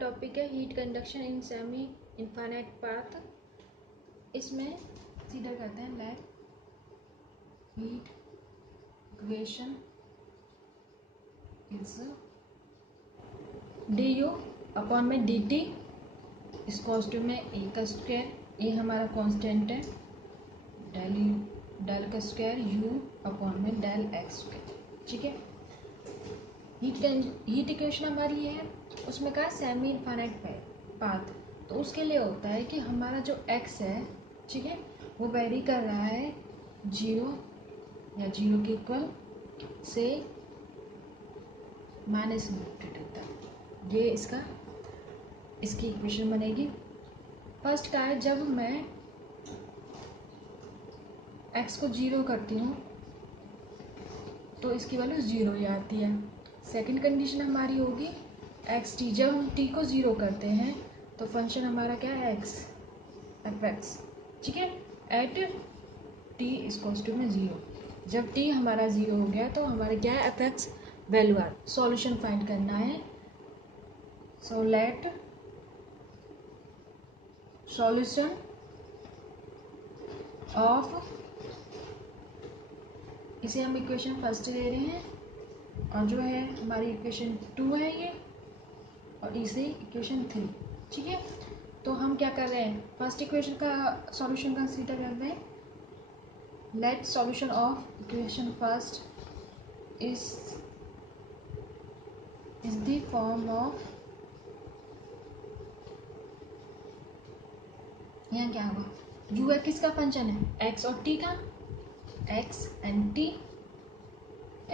Topic है heat conduction in semi infinite path. इसमें सीधा करते हैं let heat equation is d u upon में डी टी इस में ए का स्क्वायर, ए हमारा कांस्टेंट है, डेल का स्क्वायर यू अपॉन में डेल एक्स स्क्वायर। ठीक है, हीट इक्वेशन हमारी है, उसमें कहा सेमी इनफाइनाइट पाथ, तो उसके लिए होता है कि हमारा जो x है, ठीक है, वो वेरी कर रहा है 0 या 0 के इक्वल से माइनस इनफिनिटी तक। ये इसकी इक्वेशन बनेगी। फर्स्ट का है जब मैं x को 0 करती हूँ तो इसकी वैल्यू 0 ही आती है। सेकंड कंडीशन हमारी होगी एक्स टी, जब हम t को 0 करते हैं तो फंक्शन हमारा क्या है x एफ एक्स, ठीक है, एट t इक्वल्स टू में 0। जब t हमारा 0 हो गया तो हमारा क्या है एफ एक्स वैल्यू आ, सॉल्यूशन फाइंड करना है। सो लेट सॉल्यूशन ऑफ, इसे हम इक्वेशन फर्स्ट ले रहे हैं और जो है हमारी इक्वेशन 2 है ये, और इसे इक्वेशन 3। ठीक है, तो हम क्या कर रहे हैं, फर्स्ट इक्वेशन का सॉल्यूशन कंसीडर कर रहे हैं। Let solution of equation first is the form of, यहाँ क्या होगा, यू है किसका फंक्शन है, एक्स और टी का, x and T,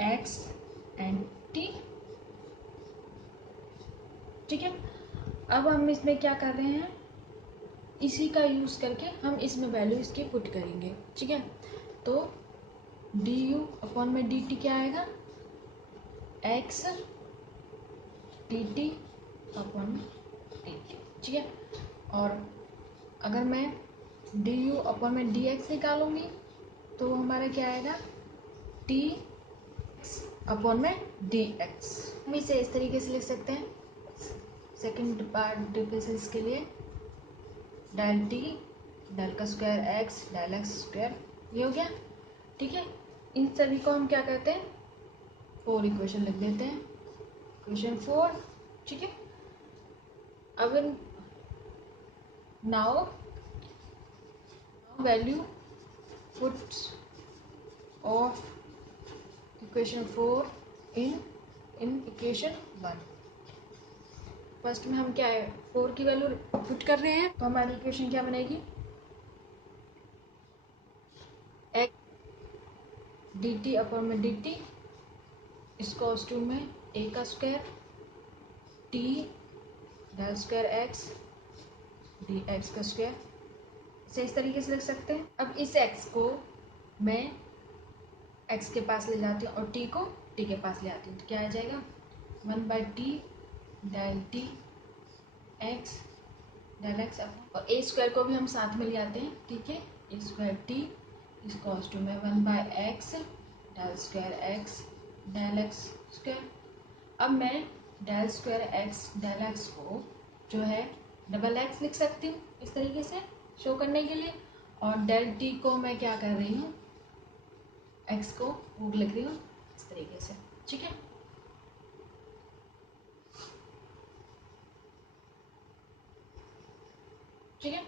x and T. ठीक है, अब हम इसमें क्या कर रहे हैं, इसी का यूज़ करके हम इसमें वैल्यू इसकी पुट करेंगे। ठीक है, तो डी यू अपॉन में डी टी क्या आएगा, एक्स डी टी अपॉन में डी टी। ठीक है, और अगर मैं डी यू अपॉन में डी एक्स निकालूंगी तो हमारा क्या आएगा, टी अपॉन में डी एक्स। हम इसे इस तरीके से लिख सकते हैं, सेकेंड पार्ट डिफरेंस के लिए डेल टी डेल का square x del x square, ये हो गया। ठीक है, इन सभी को हम क्या करते हैं, 4 इक्वेशन लिख देते हैं, इक्वेशन 4। ठीक है, अब now value put off equation 4 in equation 1। First में हम क्या है 4 की वैल्यू पुट कर रहे हैं, तो हमारी इक्वेशन क्या बनेगी, एक्स डी टी अपॉन में डी टी इक्वल्स टू में ए का square t del square x d x का स्क्वायर। इसे इस तरीके से लिख सकते हैं। अब इस एक्स को मैं एक्स के पास ले जाती हूँ और टी को टी के पास ले आती हूँ, तो क्या आ जाएगा 1/t del t x del x, और ए स्क्वायर को भी हम साथ में ले आते हैं। ठीक है, a square T equals to में 1/x del square x del x square. अब मैं del square x del x को जो है डबल एक्स लिख सकती हूँ इस तरीके से शो करने के लिए, और डेल टी को मैं क्या कर रही हूँ, एक्स को वो लिख रही हूँ इस तरीके से। ठीक है, ठीक है,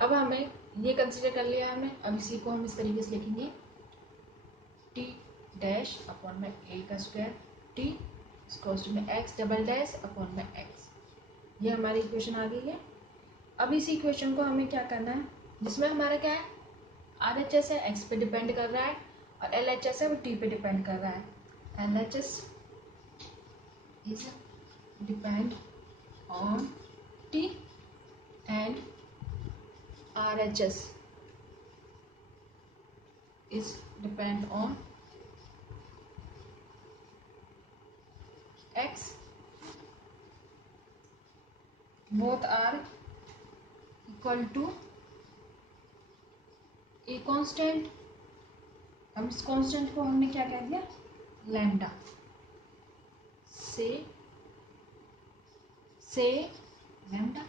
अब हमें ये कंसीडर कर लिया हमने। अब इसी को हम इस तरीके से लिखेंगे टी डैश अपॉन में ए का स्क्वायर टी इक्वल्स टू में एक्स डबल डैश अपॉन में एक्स। ये हमारी इक्वेशन आ गई है। अब इस इक्वेशन को हमें क्या करना है, जिसमें हमारा क्या है आर एच एस है, एक्स पे डिपेंड कर रहा है, और एल एच एस है वो टी पे डिपेंड कर रहा है। L H S is depend on T and RHS is depend on X. Both are equal to a constant। अब इस constant को हमने क्या कह दिया, लैम्डा। से से लैम्डा।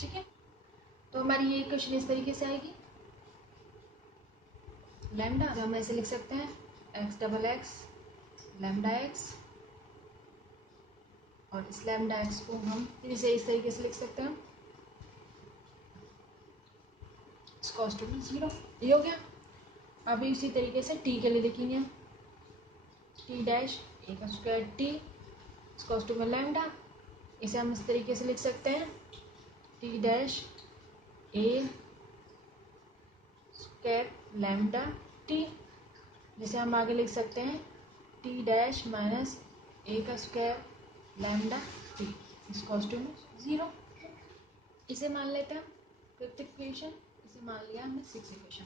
ठीक है, तो हमारी ये इक्वेशन इस तरीके से आएगी। लैम्डा हम ऐसे लिख सकते हैं x double x lambda x, और इस लैम्डा एक्स को हम इसे इस तरीके से लिख सकते हैं cos टू 0। ये हो गया। अभी इसी तरीके से टी के लिए लिखेंगे हम टी डैश ए का स्क्वायर टी cos टू में लैम्डा, इसे हम इस तरीके से लिख सकते हैं टी डैश ए स्क्वायर लैम्डा टी, जिसे हम आगे लिख सकते हैं टी डैश माइनस ए का square lambda t cos to में 0। इसे मान लेते हैं फिफ्थ इक्वेशन, इसे मान लिया हमने सिक्स इक्वेशन।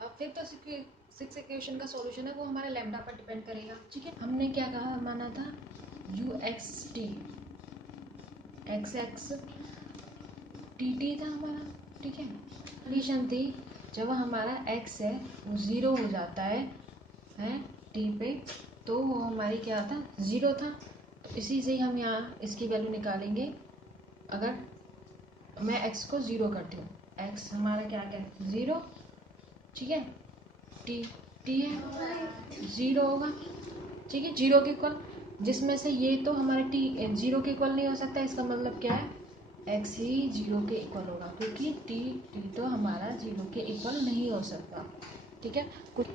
अब फिर तो सिक्स इक्वेशन का सॉल्यूशन है वो हमारे लैम्डा पर डिपेंड करेगा। ठीक है, हमने क्या कहा माना था you x T x x T T था हमारा। ठीक है, कंडीशन थी जब हमारा एक्स है वो 0 हो जाता है टी पे, तो वो हमारी क्या था 0 था। तो इसी से ही हम यहाँ इसकी वैल्यू निकालेंगे। अगर मैं x को 0 करती हूँ, x हमारा क्या है 0। ठीक है, टी टी है 0 होगा। ठीक है, 0 के इक्वल, जिसमें से ये तो हमारा टी 0 के इक्वल नहीं हो सकता। इसका मतलब क्या है x ही 0 के इक्वल होगा, क्योंकि टी तो हमारा 0 के इक्वल नहीं हो सकता। ठीक है, कुछ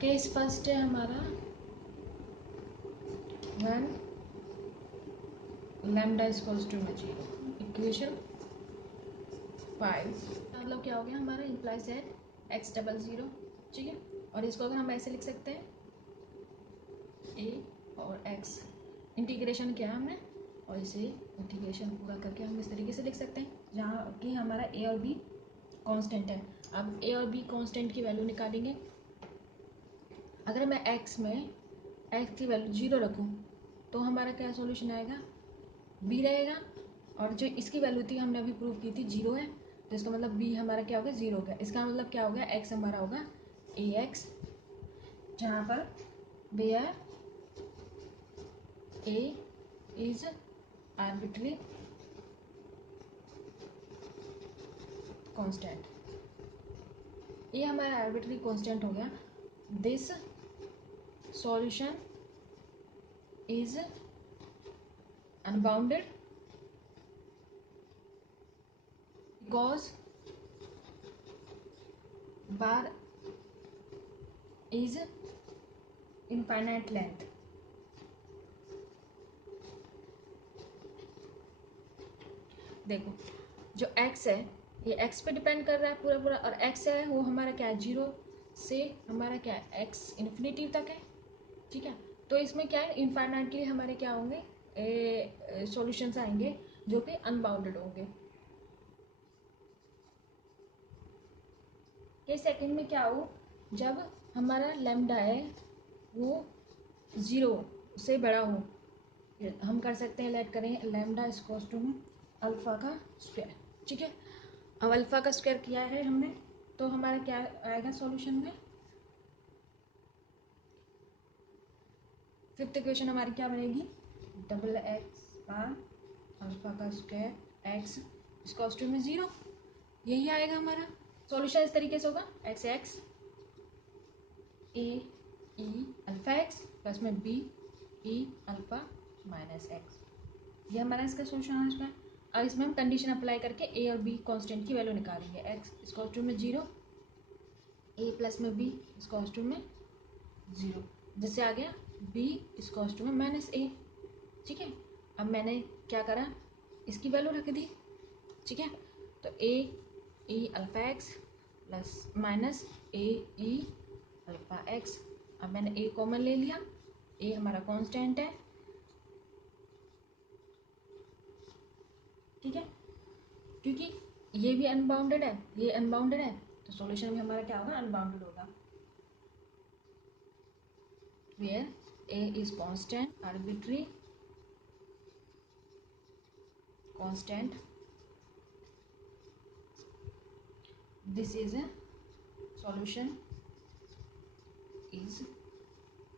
केस फर्स्ट है हमारा one lambda equals to 0। Equation 5 मतलब क्या हो गया हमारा इम्प्लाइज दैट एक्स डबल 0। ठीक है, और इसको अगर हम ऐसे लिख सकते हैं ए और एक्स इंटीग्रेशन किया हमने, और इसे इंटीग्रेशन पूरा करके हम इस तरीके से लिख सकते हैं जहाँ कि हमारा ए और बी कांस्टेंट है। अब ए और बी कांस्टेंट की वैल्यू निकालेंगे। अगर मैं एक्स में एक्स की वैल्यू 0 रखूँ तो हमारा क्या सॉल्यूशन आएगा बी रहेगा, और जो इसकी वैल्यू थी हमने अभी प्रूव की थी 0 है, तो इसका मतलब बी हमारा क्या होगा 0 होगा। इसका मतलब क्या होगा एक्स हमारा होगा ए एक्स, जहाँ पर where a is arbitrary constant. ये हमारा आर्बिट्ररी कांस्टेंट हो गया। This solution is unbounded because bar is infinite length। देखो जो x है ये x पे डिपेंड कर रहा है पूरा पूरा, और x है वो हमारा क्या है 0 से हमारा क्या है x इन्फिनिटी तक है। ठीक है, तो इसमें क्या है इनफाइनाइटली हमारे क्या होंगे सॉल्यूशंस आएंगे जो कि अनबाउंडेड होंगे। ये सेकंड में क्या हो जब हमारा लैम्डा है वो 0 से बड़ा हो, हम कर सकते हैं लेट करें लैम्डा इक्वल्स टू में अल्फ़ा का स्क्वायर। ठीक है, अब अल्फ़ा का स्क्वायर किया है हमने, तो हमारा क्या आएगा सॉल्यूशन में फिफ्थ इक्वेशन हमारी क्या बनेगी डबल एक्स का अल्फ़ा का स्क्वायर एक्स इक्वल्स टू में 0। यही आएगा हमारा सॉल्यूशन। इस तरीके से होगा x x a e alpha x plus में b e alpha minus x, ये हमारा इसका सॉल्यूशन आ चुका है। अब इसमें हम कंडीशन अप्लाई करके ए और बी कांस्टेंट की वैल्यू निकालेंगे। एक्स इक्वल्स टू में 0 ए प्लस में बी इक्वल्स टू में 0, जिससे आ गया बी इक्वल्स टू में माइनस ए। ठीक है, अब मैंने क्या करा इसकी वैल्यू रख दी। ठीक है, तो ए e alpha x plus minus ए ई अल्फ़ा एक्स। अब मैंने ए कॉमन ले लिया, ए हमारा कांस्टेंट है। ठीक है, क्योंकि ये भी अनबाउंडेड है ये अनबाउंडेड है, तो सॉल्यूशन में हमारा क्या होगा अनबाउंडेड होगा। Where a is constant arbitrary constant, this is a solution is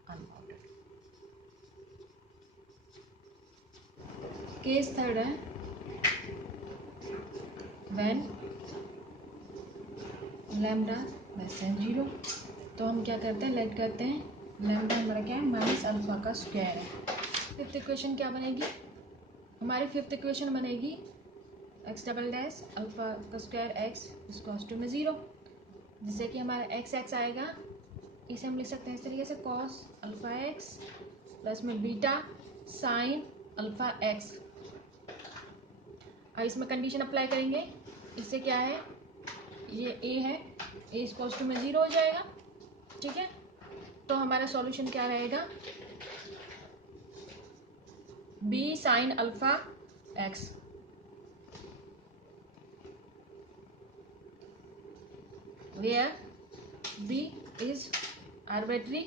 unbounded। Case third है व्हेन लैम्डा लेस देन 0। तो हम क्या करते हैं, लेट करते हैं लैम्डा हमारा क्या है, माइनस अल्फा का स्क्वायर है। फिफ्थ इक्वेशन क्या बनेगी हमारी, फिफ्थ इक्वेशन बनेगी एक्स डबल डैश अल्फा का स्क्वायर एक्स इक्वल्स टू में 0, जिससे कि हमारा एक्स एक्स आएगा, इसे हम लिख सकते हैं इस तरीके से कॉस अल्फा एक्स प्लस में बीटा साइन अल्फा एक्स। अब इसमें कंडीशन अप्लाई करेंगे, इससे क्या है, ये ए है, ए इक्वल्स टू में 0 हो जाएगा। ठीक है, तो हमारा सॉल्यूशन क्या रहेगा, b sine alpha x. where b is arbitrary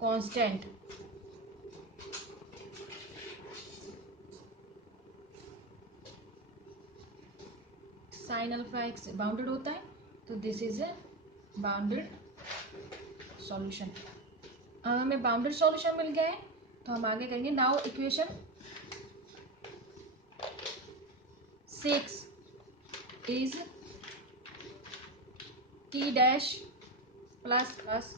constant sine alpha x bounded होता है, तो this is a bounded solution. अब हमें बाउंडेड सॉल्यूशन मिल गया है, तो हम आगे करेंगे now equation 6 is T dash plus plus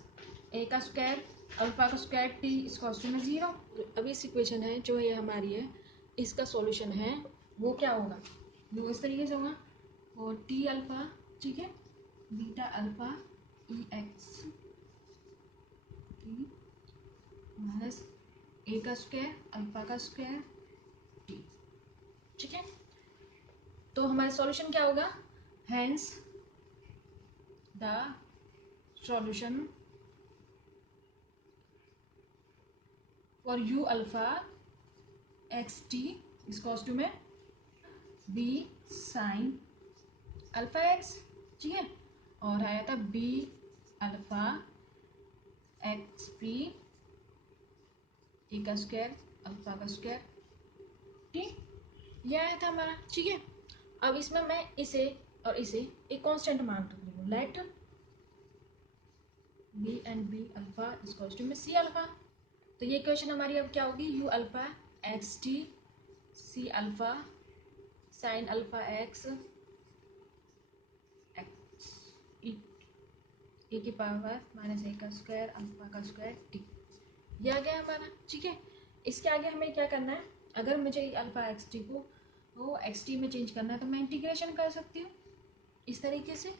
A का स्क्वायर अल्फा का स्क्वायर टी इक्वल्स टू में 0। अब इस इक्वेशन है जो ये हमारी है, इसका सॉल्यूशन है वो क्या होगा, वो इस तरीके से होगा, और टी अल्फा, ठीक है, beta alpha e x t minus ए का स्क्वायर अल्फा का स्क्वायर टी। ठीक है, तो हमारा सॉल्यूशन क्या होगा, hence the solution for u alpha x t equals to में बी साइन अल्फा एक्स, ठीक है, और आया था b alpha x p a का स्क्वायर अल्फा का स्क्वायर, ठीक, यह आया था हमारा। ठीक है, अब इसमें मैं इसे और इसे एक कांस्टेंट मान रही हूँ, let b and b alpha equals to में सी अल्फा। तो ये इक्वेशन हमारी अब क्या होगी, U alpha x T C alpha sine alpha X A की पावर माइनस ए का स्क्वायर अल्फा का स्क्वायर टी, ये आ गया हमारा। ठीक है, इसके आगे हमें क्या करना है, अगर मुझे अल्फा एक्स टी को वो एक्स टी में चेंज करना है तो मैं इंटीग्रेशन कर सकती हूँ इस तरीके से।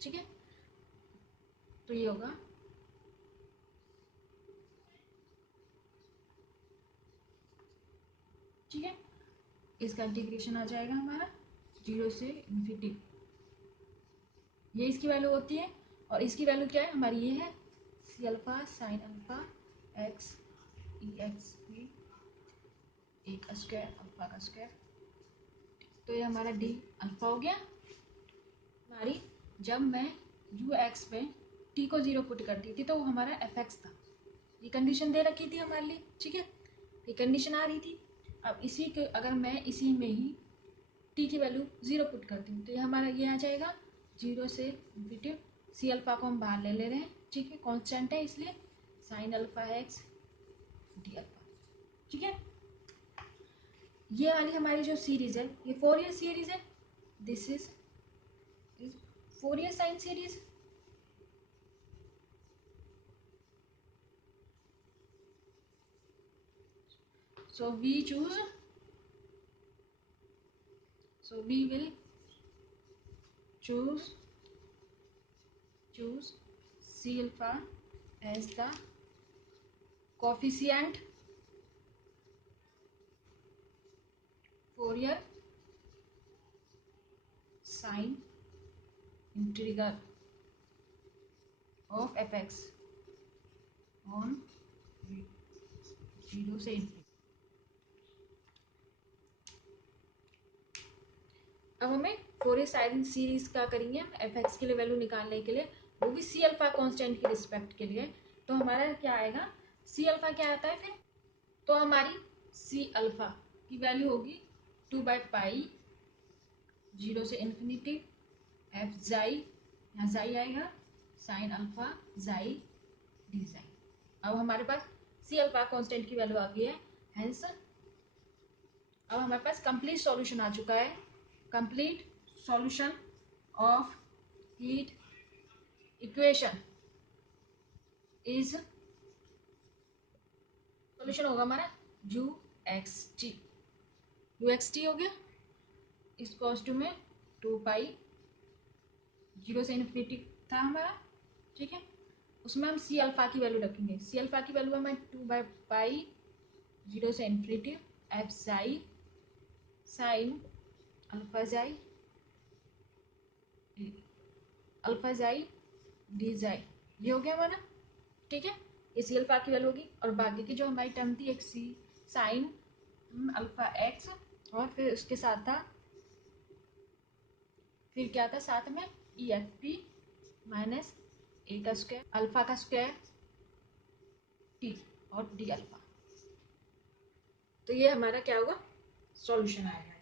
ठीक है, तो ये होगा ठीक है, इसका इंटीग्रेशन आ जाएगा हमारा 0 से इन्फिनिटी, ये इसकी वैल्यू होती है, और इसकी वैल्यू क्या है हमारी, ये है c alpha sine alpha x e x p a का स्क्वायर अल्फा का स्क्वायर। तो ये हमारा डी अल्फा हो गया हमारी। जब मैं यू एक्स पे टी को 0 पुट करती थी तो वो हमारा एफ एक्स था, ये कंडीशन दे रखी थी हमारे लिए। ठीक है, ये कंडीशन आ रही थी। अब इसी के अगर मैं इसी में ही टी की वैल्यू 0 पुट करती हूँ तो ये हमारा ये आ जाएगा 0 से इन्फिनिटी, सी अल्फा को हम बाहर ले रहे हैं, ठीक है, कांस्टेंट है इसलिए sign alpha x D alpha. ठीक है, ये वाली हमारी जो सीरीज है ये 4 ईयर सीरीज है, this is 4 year sine series. So we choose, so we will choose C alpha as the coefficient Fourier sine integral of fx on 0 से infinity। अब हमें फोरियर साइन सीरीज का करेंगे एफ एक्स के लिए value निकालने के लिए, वो भी सी अल्फा कॉन्स्टेंट की रिस्पेक्ट के लिए। तो हमारा क्या आएगा, सी अल्फा क्या आता है फिर, तो हमारी सी अल्फा की वैल्यू होगी 2/पाई 0 से इन्फिनिटी एफ जाई, यहाँ जाई आएगा साइन अल्फा जाई डी जाई। अब हमारे पास सी अल्फा कांस्टेंट की वैल्यू आ गई है। हेंस अब हमारे पास कंप्लीट सॉल्यूशन आ चुका है। Complete solution of heat equation is, solution होगा हमारा you x T. You x T हो गया, इस कॉस्ट में 2 पाई 0 से इन्फिनिटी था हमारा, ठीक है। उसमें हम सी अल्फा की वैल्यू रखेंगे। सी अल्फा की वैल्यू हमें 2/पाई 0 से infinity F Sai sine alpha जाई अल्फा जाई डी जाई, ये हो गया हमारा, ठीक है। ये सी अल्फा की वैल्यू होगी। और बाकी की जो हमारी टर्म थी, एक सी साइन अल्फा एक्स, और फिर उसके साथ था, फिर क्या था साथ में, ई एफ पी माइनस ए का स्क्वायर अल्फा का स्क्वायर टी और डी अल्फा। तो ये हमारा क्या होगा, सॉल्यूशन आएगा।